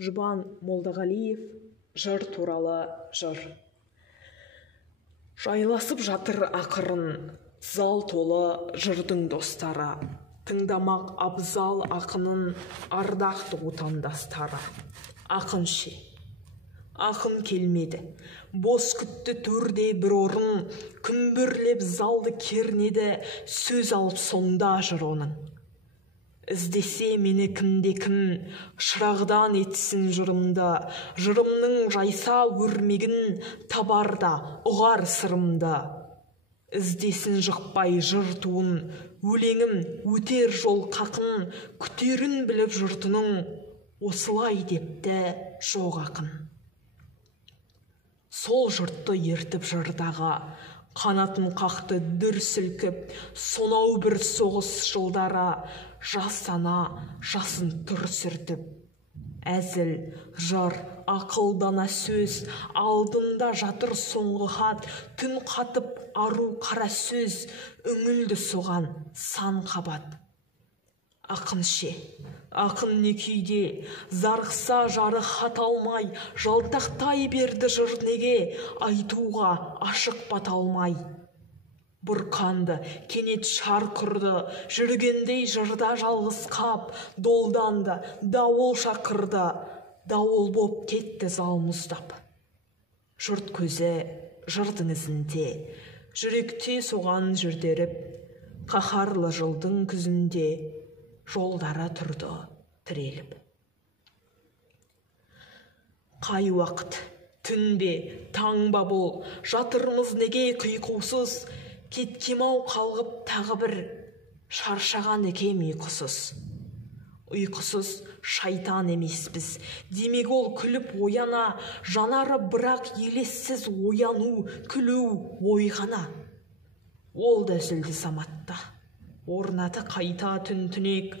Жұбан Молдағалиев, жыр туралы жыр. Жайласып жатыр ақырын, зал толы жырдың достары, тыңдамақ абзал ақынын ардақты отандастары. Ақын ше, ақын келмеді, бос күтті төрде бір орын, күмбірлеп залды кернеді, сөз алып сонда жыр оның. Іздесе мені кімде-кім, шырағдан етсін жырымды, жырымның жайса өрмегін, табар да ұғар сырымды. Іздесін жықпай жыр туын, өлеңім өтер жол қақын, күтерін біліп жұртының, осылай депті жоқ ақын. Сол жұртты ертіп жырдағы, қанатын қақты дүр сілкіп, сонау бір соғыс жылдары, жас ана жасын тұр сүртіп. Әзіл, жыр, ақылдана сөз, алдында жатыр соңғы хат, түн қатып ару қара сөз, үңілді соған сан қабат. Ақын ше, ақын не күйде, зарықса жарық хат алмай, жалтақтай берді жыр неге, айтуға ашық бата алмай. Бұрқанды, кенет шарқ ұрды, жүргендей жырда жалғыз қап, долданды, дауыл шақырды, дауыл боп кетті зал мұздап. Жұрт көзі жырдың ізінде, жүректе соған жүрдеріп, қаһарлы жылдың күзінде жолдары тұрды тіреліп. Қай уақыт, түн бе, таң ба бұл, жатырмыз неге қиқусыз, кеткем-ау қалғып тағы бір, шаршаған екем ұйқысыз. Ұйқысыз шайтан емеспіз, демек ол күліп ояна, жанары бірақ елессіз ояну, күлу, ойғана. Ол да үзілді заматта, орнаты қайта түн-түнек,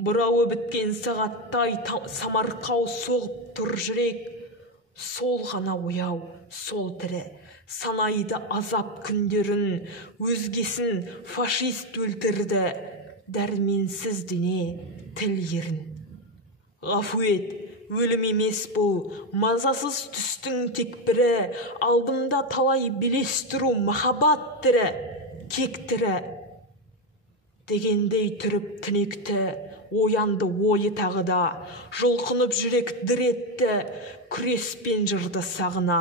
бұрауы біткен сағаттай самарқау соғып тұр жүрек. Сол ғана ояу, сол тірі, санайды азап күндерін, өзгесін фашист өлтірді, дәрменсіз дене тіл ерін. Ғафу ет, өлім емес бұл, мазасыз түстің тек бірі, алдымда талай белестіру махаббат тірі, кек тірі. Дегендей түріп түнекті, оянды ойы тағыда, жұлқынып жүрек дір етті, күреспен жырды сағына.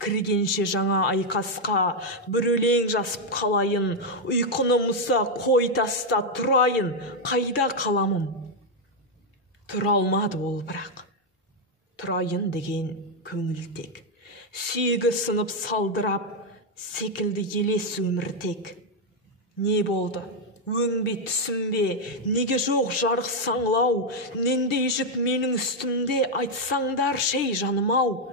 Кіргенше жаңа айқасқа, бір өлең жасып қалайын, ұйқыны мұса қой таста тұрайын, қайда қаламын? Тұра алмады ол бірақ, тұрайын деген көңіл тек, сүйегі сынып салдырап, секілді елес өмір тек. Не болды? Өңбе, түсімбе, неге жоқ жарық саңлау, нендей жүк менің үстімде, айтсаңдар шей жаным-ау.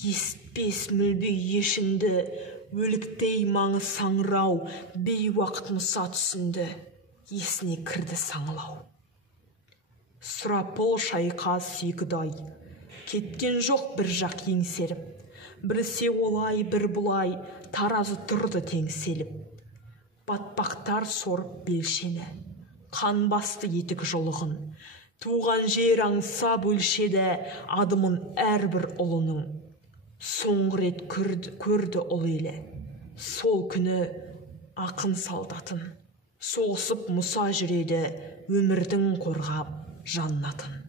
Естпес мүлде ешінді, өліктей маңы саңырау, бейуақыт мұса түсінді, есіне кірді саңылау. Сұрапыл шайқас сүйкідай, кеткен жоқ бір жақ еңсеріп, бірсе олай, бір бұлай, таразы тұрды теңселіп. Батпақтар сорып белшені, қан басты етік жолығын, туған жер аңса бөлшеді адымын әрбір ұлының. Соңғы рет көрді ұл елі, сол күні ақын солдатын, соғысып мұса жүреді өмірдің қорғап жаннатын.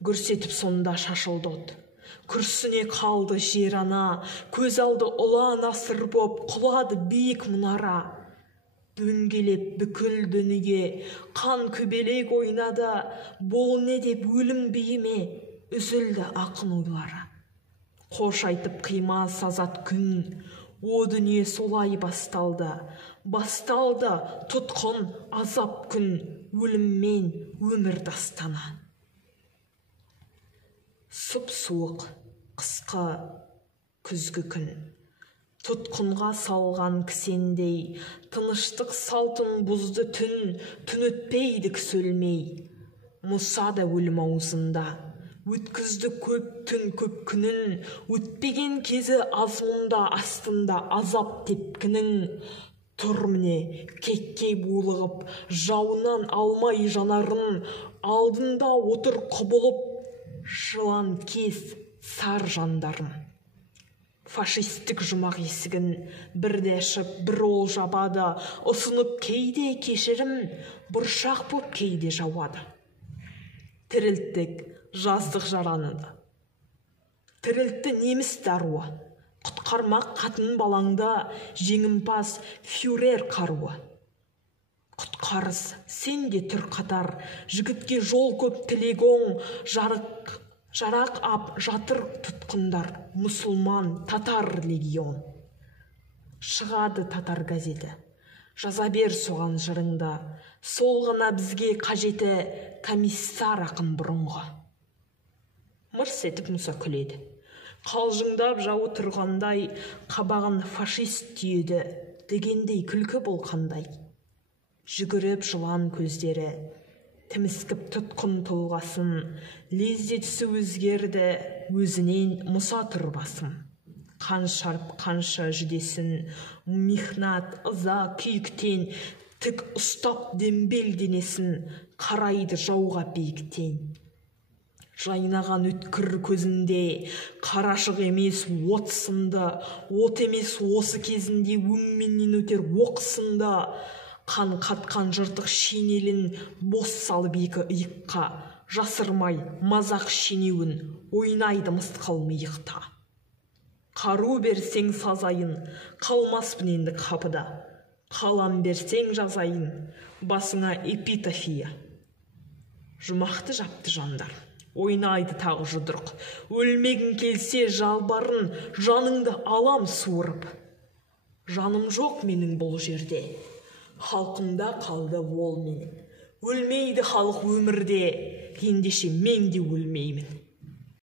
Көрсетіп сонда шашылды от, күрсіне қалды жер ана, көз алды ұлан асыр боп, құлады биік мұнара. Дөңгелеп бүкіл дүние, қан көбелек ойнады, бұл не деп өлім бейіме, үзілді ақын ойлары. Қош айтып қима сазат күн, о дүние солай басталды, басталды тұтқын азап күн, өліммен өмір дастаны. Сұп-суық қысқы күзгі күн, тұтқынға салған кісендей, тыныштық салтын бұзды түн, түн өтпейді кісөлмей. Мұса да өлім аузында, өткізді көп түн көп күнін, өтпеген кезі аз мұнда астында азап тепкінің. Тұр міне кекке булығып, жауынан алмай жанарын, алдында отыр құбылып, жылан кез сар жандарым. Фашистік жұмақ есігін бірде ашып, бір ол жабады, ұсынып кейде кешірім, бұршақ боп кейде жауады. Тірілттік жаздық жараныды. Тірілтті неміс даруы, құтқармақ қатын балаңда жеңімпаз фюрер қаруы. Құтқарыс сен де түр қатар, жігітке жол көп тілек оң, жарақ ап жатыр тұтқындар, мұсылман, татар легион. Шығады татар газеті, жаза бер соған жырыңда, сол ғана бізге қажеті комиссар ақын бұрынғы. Мырс етіп Мұса күледі. Қалжыңдап жауы тұрғандай, қабағын фашист түйеді, дегендей күлкі бұл қандай. Жүгіріп жылан көздері, тіміскіп тұтқын тұлғасын, лезде түсі өзгерді, өзінен Мұса тұрбасын. Қан шарп қанша жүдесін, михнат, ыза, күйіктен, тік ұстап дембел денесін, қарайды жауға биіктен. Жайнаған өткір көзінде, қарашық емес от сынды, от емес осы кезінде өңменнен өтер оқ сынды. Қан қатқан жыртық шенелін бос салып екі иыққа, жасырмай мазақ шенеуін ойнайды мысқыл миықта. Қару берсең сазайын, қалмаспын енді қапыда. Қалам берсең жазайын, басыңа эпитафия. Жұмақты жапты жандар, ойнайды тағы жұдырық. Өлмегін келсе жалбарын, жаныңды алам суырып. Жаным жоқ менің бұл жерде, халқымда қалды ол менің. Өлмейді халық өмірде, ендеше мен де өлмеймін.